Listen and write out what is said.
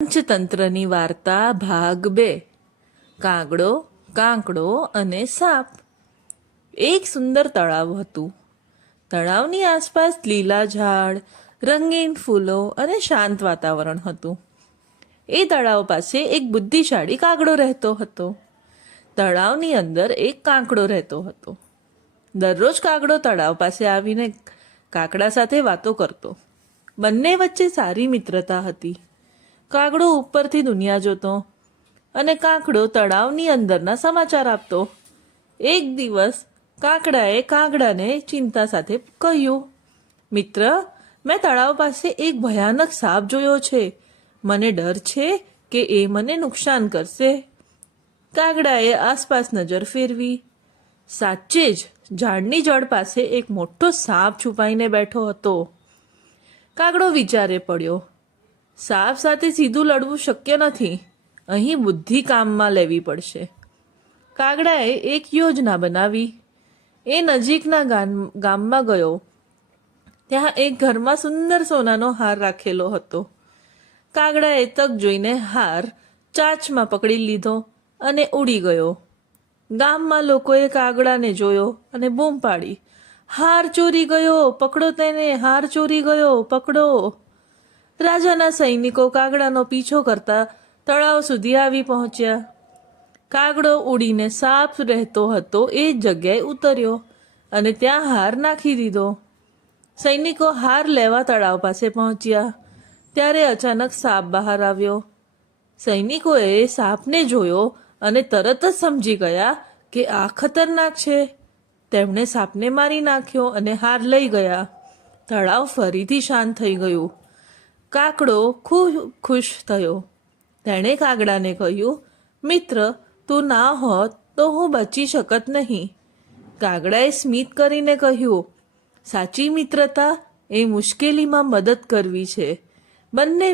પંચતંત્રની વાર્તા ભાગ 2 કાગડો, કાંકડો અને સાપ. એક સુંદર તળાવ હતું. તળાવની આસપાસ લીલા ઝાડ, રંગીન ફૂલો અને શાંત વાતાવરણ હતું. એ તળાવ પાસે એક બુદ્ધિશાળી કાગડો રહેતો હતો. તળાવની અંદર એક કાંકડો રહેતો હતો. દરરોજ કાગડો તળાવ પાસે આવીને કાકડા સાથે વાતો કરતો. બંને વચ્ચે સારી મિત્રતા હતી. કાગડો ઉપરથી દુનિયા જોતો અને કાંકડો તળાવની અંદરના સમાચાર આપતો. એક દિવસ કાકડાએ કાગડાને ચિંતા સાથે કહ્યું, મિત્ર, મેં તળાવ પાસે એક ભયાનક સાપ જોયો છે. મને ડર છે કે એ મને નુકસાન કરશે. કાગડાએ આસપાસ નજર ફેરવી. સાચે જ ઝાડની જડ પાસે એક મોટો સાપ છુપાઈને બેઠો હતો. કાગડો વિચારે પડ્યો, સાપ સાથે સીધું લડવું શક્ય નથી. અહીં બુદ્ધિ કામમાં લેવી પડશે. કાગડાએ એક યોજના બનાવી. એ નજીકના ગામમાં ગયો. ત્યાં એક ઘરમાં સુંદર સોનાનો હાર રાખેલો હતો. કાગડાએ તક જોઈને હાર ચાંચમાં પકડી લીધો અને ઉડી ગયો. ગામમાં લોકોએ કાગડાને જોયો અને બૂમ પાડી, હાર ચોરી ગયો, પકડો તેને, હાર ચોરી ગયો, પકડો. રાજાના સૈનિકો કાગડાનો પીછો કરતા તળાવ સુધી આવી પહોંચ્યા. કાગડો ઉડીને સાપ રહેતો હતો એ જગ્યાએ ઉતર્યો અને ત્યાં હાર નાખી દીધો. સૈનિકો હાર લેવા તળાવ પાસે પહોંચ્યા ત્યારે અચાનક સાપ બહાર આવ્યો. સૈનિકોએ સાપને જોયો અને તરત જ સમજી ગયા કે આ ખતરનાક છે. તેમણે સાપને મારી નાખ્યો અને હાર લઈ ગયા. તળાવ ફરીથી શાંત થઈ ગયું. કાકડો ખૂબ ખુશ થયો. તેણે કાગડાને કહ્યું, મિત્ર, તું ના હોત તો હું બચી શકત નહીં. કાગડાએ સ્મિત કરીને કહ્યું, સાચી મિત્રતા એ મુશ્કેલીમાં મદદ કરવી છે. બંને